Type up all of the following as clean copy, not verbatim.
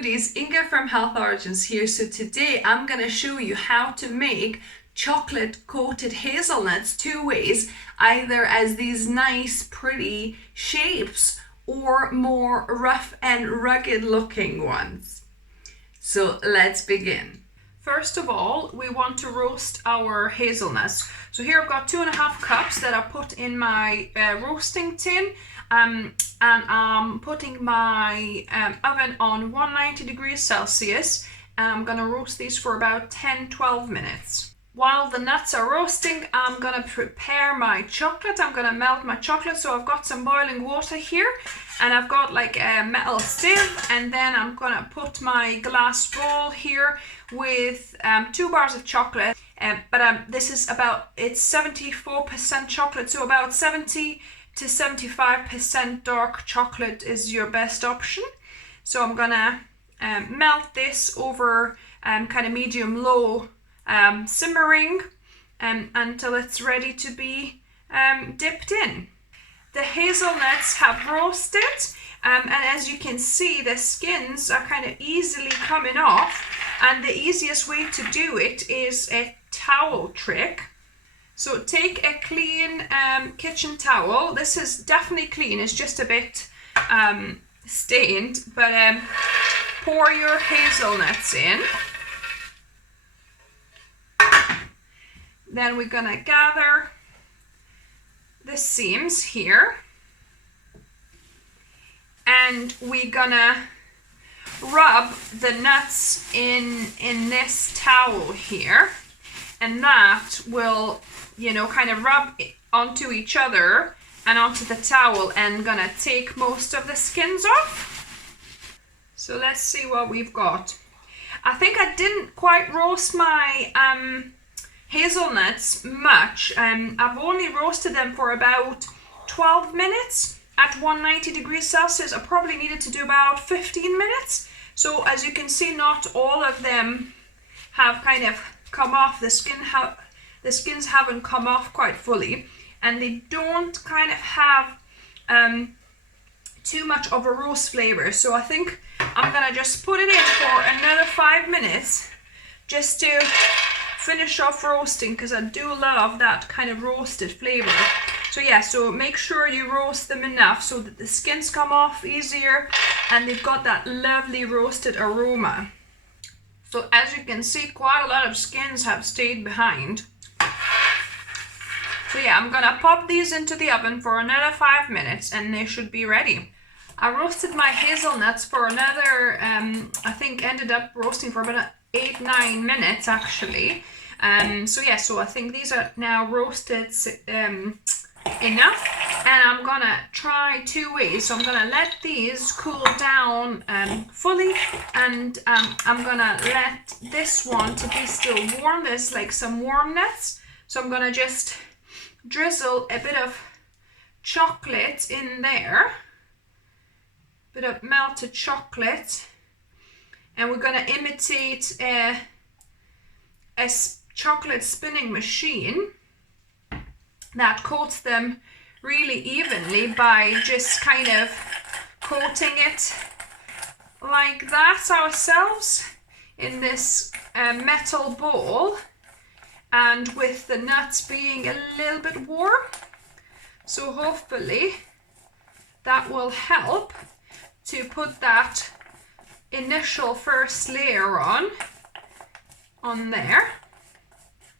foodies, Inga from Health Origins here. So today I'm going to show you how to make chocolate coated hazelnuts two ways, either as these nice pretty shapes or more rough and rugged looking ones. So let's begin. First of all, we want to roast our hazelnuts. So here I've got 2.5 cups that I put in my roasting tin, and I'm putting my oven on 190 degrees Celsius, and I'm gonna roast these for about 10-12 minutes. While the nuts are roasting, I'm gonna prepare my chocolate. I'm gonna melt my chocolate. So I've got some boiling water here, and I've got like a metal sieve, and then I'm gonna put my glass bowl here with 2 bars of chocolate. This is it's 74% chocolate, so about 70 to 75% dark chocolate is your best option. So I'm gonna melt this over kind of medium-low simmering until it's ready to be dipped in. The hazelnuts have roasted, and as you can see, the skins are kind of easily coming off, and the easiest way to do it is a towel trick. So take a clean kitchen towel. This is definitely clean, it's just a bit stained, but pour your hazelnuts in. Then we're gonna gather the seams here, and we're gonna rub the nuts in this towel here, and that will, kind of rub onto each other and onto the towel, and gonna take most of the skins off. So let's see what we've got. I think I didn't quite roast my hazelnuts much. I've only roasted them for about 12 minutes at 190 degrees Celsius. I probably needed to do about 15 minutes. So as you can see, not all of them have kind of come off. The skins haven't come off quite fully, and they don't kind of have too much of a roast flavor. So I think I'm gonna just put it in for another 5 minutes just to finish off roasting, because I do love that kind of roasted flavor. So yeah, so make sure you roast them enough so that the skins come off easier and they've got that lovely roasted aroma. So as you can see, quite a lot of skins have stayed behind. So yeah, I'm gonna pop these into the oven for another 5 minutes and they should be ready. I roasted my hazelnuts for another, I think ended up roasting for about 8-9 minutes actually. So I think these are now roasted enough, and I'm gonna try 2 ways. So I'm gonna let these cool down fully, and I'm gonna let this one to be still warm. There's like some warmness, so I'm gonna just drizzle a bit of chocolate in there, bit of melted chocolate, and we're gonna imitate a chocolate spinning machine that coats them really evenly by just kind of coating it like that ourselves in this metal bowl, and with the nuts being a little bit warm. So hopefully that will help to put that initial first layer on there.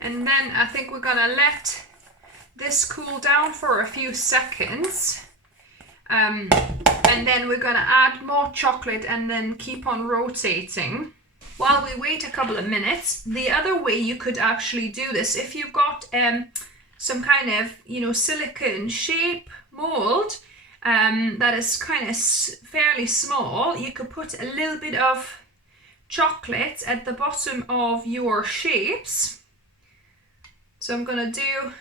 And then I think we're gonna let this cool down for a few seconds, and then we're gonna add more chocolate and then keep on rotating while we wait a couple of minutes. The other way you could actually do this, if you've got some kind of silicone shape mold that is kind of fairly small, you could put a little bit of chocolate at the bottom of your shapes. So I'm gonna do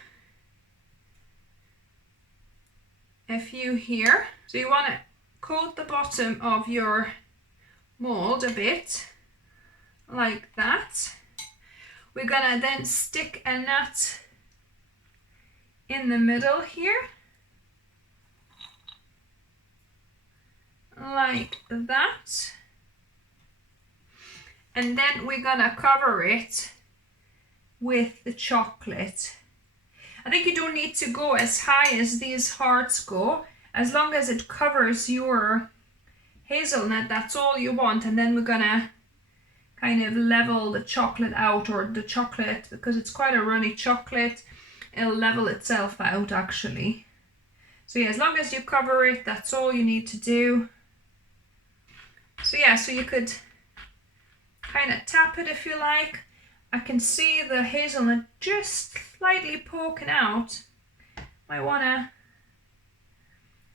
a few here. So you want to coat the bottom of your mold a bit like that. We're gonna then stick a nut in the middle here like that. And then we're gonna cover it with the chocolate. I think you don't need to go as high as these hearts go. As long as it covers your hazelnut, that's all you want. And then we're gonna kind of level the chocolate out, or the chocolate, because it's quite a runny chocolate, it'll level itself out actually. So yeah, as long as you cover it, that's all you need to do. So yeah, so you could kind of tap it if you like. I can see the hazelnut just slightly poking out. Might want to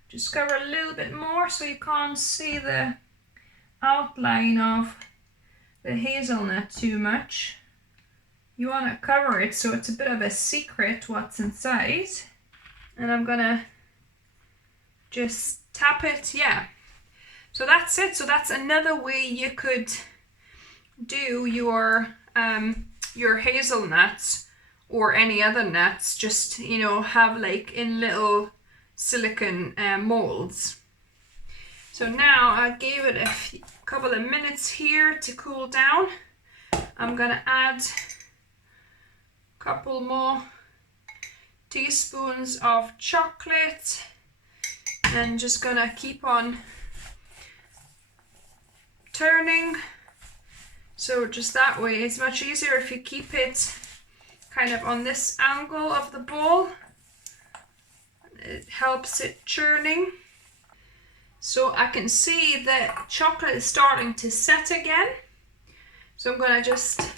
just cover a little bit more so you can't see the outline of the hazelnut too much. You want to cover it so it's a bit of a secret what's inside. And I'm gonna just tap it, yeah. So that's it. So that's another way you could do your hazelnuts or any other nuts. Just, you know, have like in little silicone molds. So now I gave it a couple of minutes here to cool down. I'm gonna add a couple more teaspoons of chocolate and just gonna keep on turning. So just that way, it's much easier if you keep it kind of on this angle of the bowl. It helps it churning. So I can see that chocolate is starting to set again. So I'm gonna just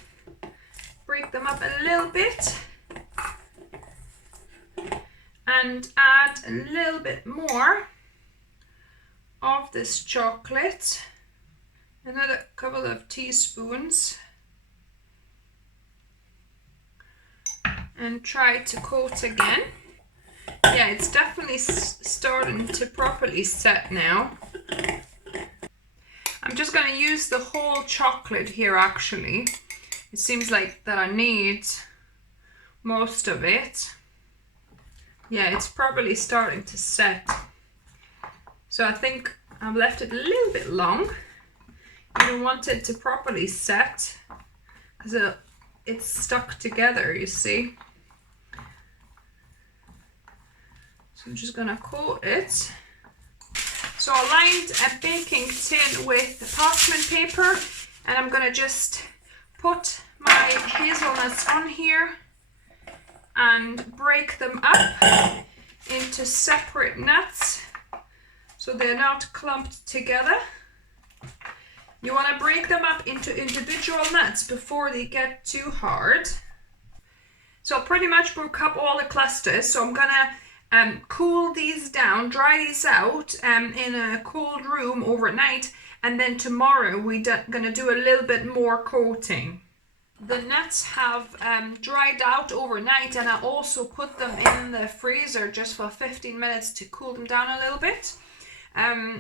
break them up a little bit and add a little bit more of this chocolate. Another couple of teaspoons, and try to coat again. Yeah, it's definitely starting to properly set now. I'm just going to use the whole chocolate here actually. It seems like that I need most of it. Yeah, it's probably starting to set. So I think I've left it a little bit long. You don't want it to properly set because it's stuck together, you see. So I'm just gonna coat it. So I lined a baking tin with parchment paper, and I'm gonna just put my hazelnuts on here and break them up into separate nuts so they're not clumped together. You want to break them up into individual nuts before they get too hard. So I pretty much broke up all the clusters. So I'm gonna cool these down, dry these out in a cold room overnight, and then tomorrow we're gonna do a little bit more coating. The nuts have dried out overnight, and I also put them in the freezer just for 15 minutes to cool them down a little bit.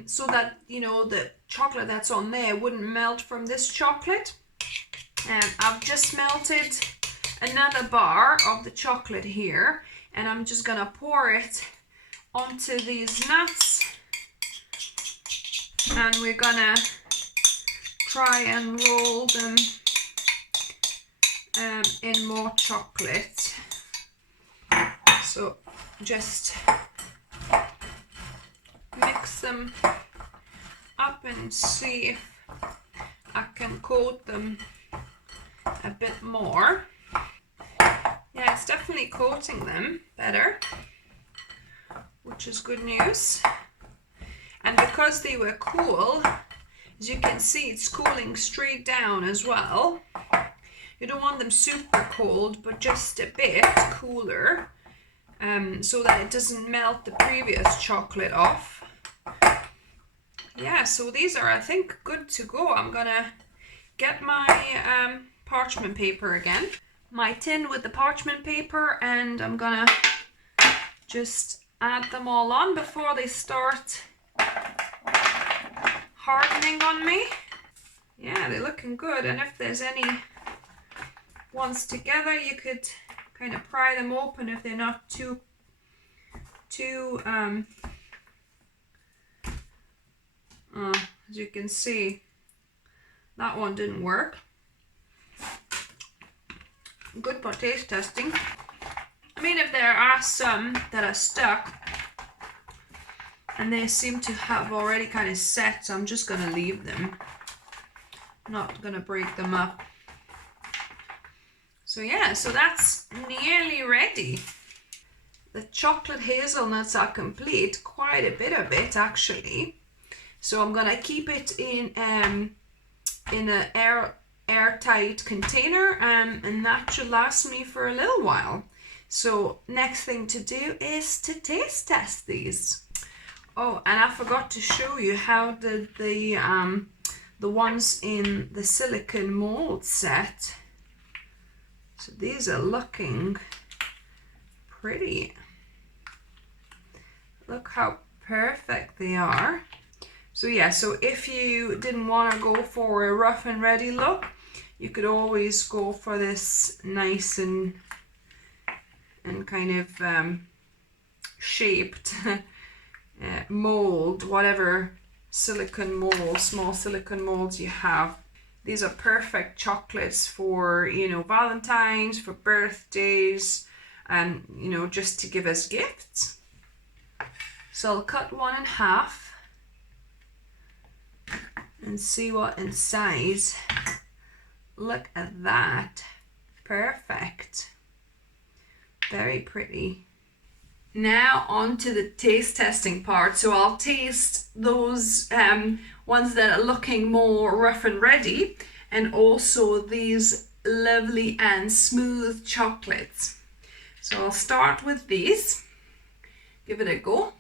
So that, you know, the chocolate that's on there wouldn't melt from this chocolate. I've just melted another bar of the chocolate here, and I'm just gonna pour it onto these nuts, and we're gonna try and roll them in more chocolate. So just mix them up and see if I can coat them a bit more. Yeah, it's definitely coating them better, which is good news. And because they were cool, as you can see, it's cooling straight down as well. You don't want them super cold, but just a bit cooler, so that it doesn't melt the previous chocolate off. Yeah, so these are, I think, good to go. I'm gonna get my parchment paper again, my tin with the parchment paper, and I'm gonna just add them all on before they start hardening on me. Yeah, they're looking good, and if there's any ones together, you could kind of pry them open if they're not too as you can see, that one didn't work. good for taste testing. I mean, if there are some that are stuck and they seem to have already kind of set, so I'm just going to leave them. Not going to break them up. So yeah, so that's nearly ready. The chocolate hazelnuts are complete, quite a bit of it actually. So I'm gonna keep it in an airtight container, and that should last me for a little while. So next thing to do is to taste test these. Oh, and I forgot to show you how did the ones in the silicone mold set. So these are looking pretty. Look how perfect they are. So yeah, so if you didn't want to go for a rough and ready look, you could always go for this nice and kind of shaped mold, whatever silicone mold, small silicone molds you have. These are perfect chocolates for, you know, Valentine's, for birthdays, and, you know, just to give as gifts. So I'll cut one in half and see what inside. Look at that. Perfect. Very pretty. Now on to the taste testing part. So I'll taste those ones that are looking more rough and ready, and also these lovely and smooth chocolates. So I'll start with these. Give it a go.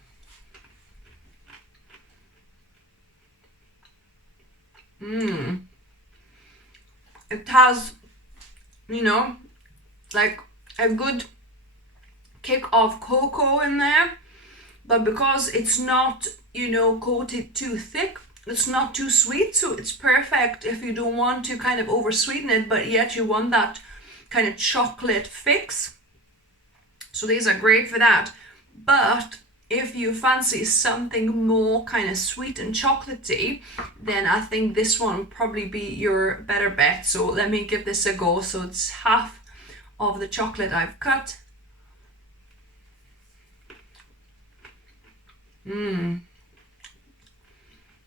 It has, you know, like a good kick of cocoa in there, but because it's not, you know, coated too thick, it's not too sweet, so it's perfect if you don't want to kind of over sweeten it, but yet you want that kind of chocolate fix. So these are great for that. But if you fancy something more kind of sweet and chocolatey, then I think this one would probably be your better bet. So let me give this a go. So it's half of the chocolate I've cut.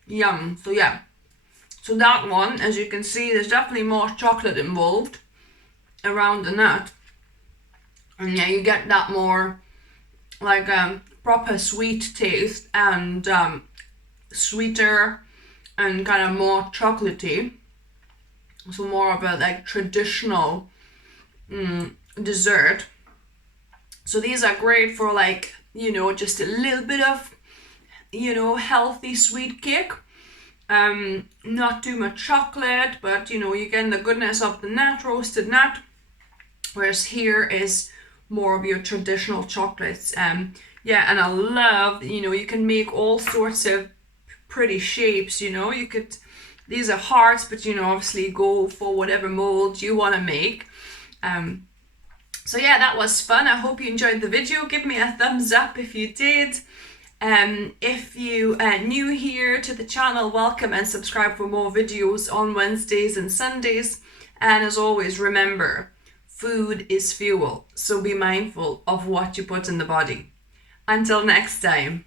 Yum. So yeah, so that one, as you can see, there's definitely more chocolate involved around the nut, and yeah, you get that more like proper sweet taste, and sweeter and kind of more chocolatey, so more of a like traditional dessert. So these are great for, like, you know, just a little bit of, you know, healthy sweet cake. Not too much chocolate, but you know, you get the goodness of the nut, roasted nut, whereas here is more of your traditional chocolates. Yeah, and I love, you know, you can make all sorts of pretty shapes, you know, you could, these are hearts, but you know, obviously go for whatever mold you want to make. So yeah, that was fun. I hope you enjoyed the video. Give me a thumbs up if you did. If you are new here to the channel, welcome, and subscribe for more videos on Wednesdays and Sundays. And as always, remember, food is fuel, so be mindful of what you put in the body. Until next time.